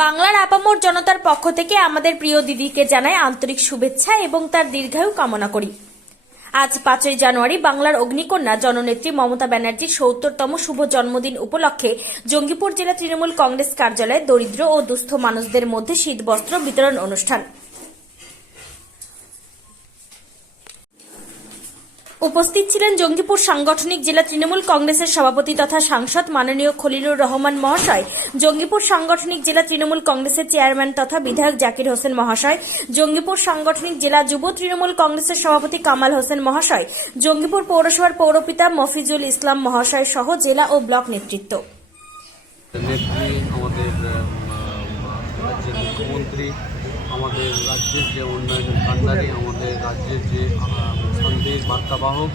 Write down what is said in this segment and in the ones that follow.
বাংলার আপামর জনতার পক্ষ থেকে আমাদের প্রিয় দিদিকে জানাই আন্তরিক শুভেচ্ছা এবং তার দীর্ঘায়ু কামনা করি। আজ পাঁচই জানুয়ারি বাংলার অগ্নিকন্যা জননেত্রী মমতা ব্যানার্জির সত্তরতম শুভ জন্মদিন উপলক্ষে জঙ্গিপুর জেলা তৃণমূল কংগ্রেস কার্যালয়ে দরিদ্র ও দুস্থ মানুষদের মধ্যে শীতবস্ত্র বিতরণ অনুষ্ঠান। উপস্থিত ছিলেন জঙ্গিপুর সাংগঠনিক জেলা তৃণমূল কংগ্রেসের সভাপতি তথা সাংসদ মাননীয় খলিলুর রহমান মহাশয়, জঙ্গিপুর সাংগঠনিক জেলা তৃণমূল কংগ্রেসের চেয়ারম্যান তথা বিধায়ক জাকির হোসেন মহাশয়, জঙ্গিপুর সাংগঠনিক জেলা যুব তৃণমূল কংগ্রেসের সভাপতি কামাল হোসেন মহাশয়, জঙ্গিপুর পৌরসভার পৌরপিতা মফিজুল ইসলাম মহাশয় সহ জেলা ও ব্লক নেতৃত্ব। মুখ্যমন্ত্রী, আমাদের রাজ্যের যে উন্নয়ন ভান্ডারী, আমাদের রাজ্যের যে শান্তির বার্তাবাহক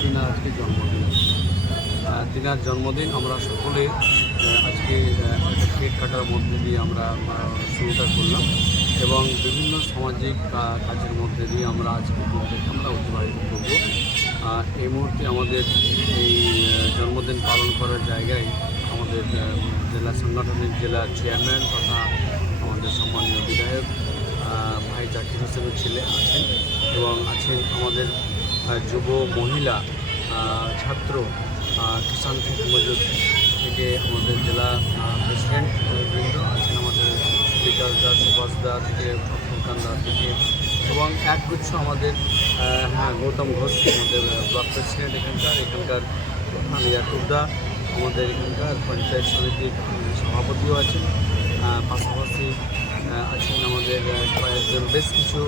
তিনার আজকে জন্মদিন। তিনার জন্মদিন আমরা সকলে আজকে কেক কাটার মধ্যে দিয়ে আমরা শুরুটা করলাম এবং বিভিন্ন সামাজিক কাজের মধ্যে দিয়ে আমরা আজকে আমরা অতিবাহিত করব। এই মুহূর্তে আমাদের এই জন্মদিন পালন করার জায়গায় আমাদের জেলা সাংগঠনিক জেলার চেয়ারম্যান তথা আমাদের সম্মানীয় বিধায়ক ভাই জাকির হোসেনের ছেলে আছেন এবং আছেন আমাদের যুব মহিলা ছাত্র কিষান ঠিক মজুদ থেকে আমাদের জেলা প্রেসিডেন্ট বৃন্দ আছেন আমাদের বিকাশ দাস, সুভাষ দা থেকে ফুলকান দা থেকে এবং একগুচ্ছ আমাদের হ্যাঁ গৌতম ঘোষ, আমাদের ব্লক প্রেসিডেন্ট এখানকার এখানকার প্রধান ইয়াকুব দা, আমাদের এখানকার পঞ্চায়েত সমিতির সভাপতিও আছেন। পাশাপাশি আছেন আমাদের কয়েকজন বেশ কিছু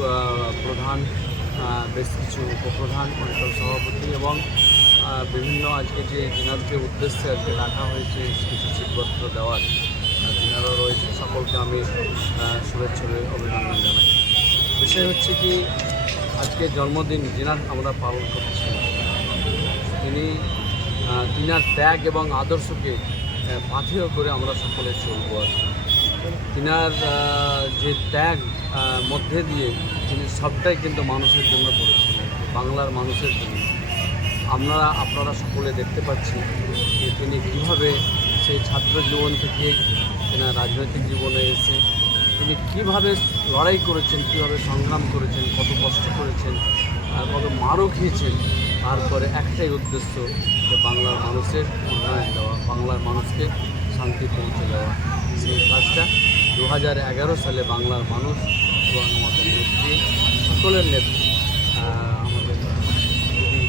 প্রধান বেশ কিছু উপপ্রধান অঞ্চল সভাপতি এবং বিভিন্ন আজকে যে দিনারকে উদ্দেশ্যে আজকে রাখা হয়েছে কিছু শীতবস্ত্র দেওয়ার দিনারও রয়েছে। সকলকে আমি শুভেচ্ছা অভিনন্দন জানাই। বিষয় হচ্ছে কি, আজকে জন্মদিন দিনার আমরা পালন করছি। তিনি তিনার ত্যাগ এবং আদর্শকে পাথেয় করে আমরা সকলে চলব আর। তিনার যে ত্যাগ মধ্যে দিয়ে তিনি সবটাই কিন্তু মানুষের জন্য করেছিলেন বাংলার মানুষের জন্য। আমরা, আপনারা সকলে দেখতে পাচ্ছি যে তিনি কীভাবে সেই ছাত্র জীবন থেকে তেনার রাজনৈতিক জীবনে এসে তিনি কীভাবে লড়াই করেছেন, কীভাবে সংগ্রাম করেছেন, কত কষ্ট করেছেন, আর কত মারও খেয়েছেন, তারপরে একটাই উদ্দেশ্য যে বাংলার মানুষের উন্নয়ন দেওয়া, বাংলার মানুষকে শান্তি পৌঁছে দেওয়া। সেই কাজটা। দু হাজার এগারো সালে বাংলার মানুষ এবং আমাদের নেত্রী, সকলের নেত্রী আমাদের দিদি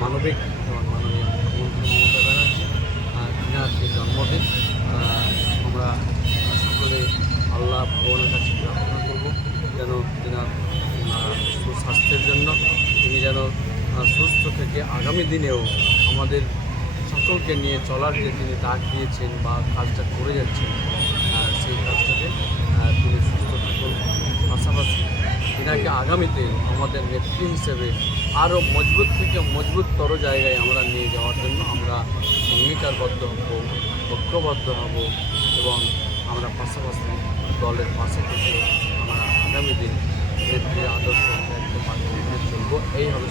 মানবিক এবং মাননীয় মুখ্যমন্ত্রী মমতা ব্যানার্জি তিনার যে জন্মদিন। আমরা সকলে আল্লাহ ভগবানের কাছে প্রার্থনা করব যেন তিনার সুস্বাস্থ্যের জন্য, তিনি যেন সুস্থ থেকে আগামী দিনেও আমাদের সকলকে নিয়ে চলার যে তিনি ডাক দিয়েছেন বা কাজটা করে যাচ্ছেন সেই কাজটাকে তিনি সুস্থ থাকুন। পাশাপাশি এনাকে আগামীতে আমাদের নেত্রী হিসেবে আরও মজবুত থেকে মজবুততর জায়গায় আমরা নিয়ে যাওয়ার জন্য আমরা অঙ্গীকারবদ্ধ হব, ঐক্যবদ্ধ হব এবং আমরা পাশাপাশি দলের পাশে থেকে আমরা আগামী দিন নেত্রীর আদর্শ পাশে নিয়ে এই হবে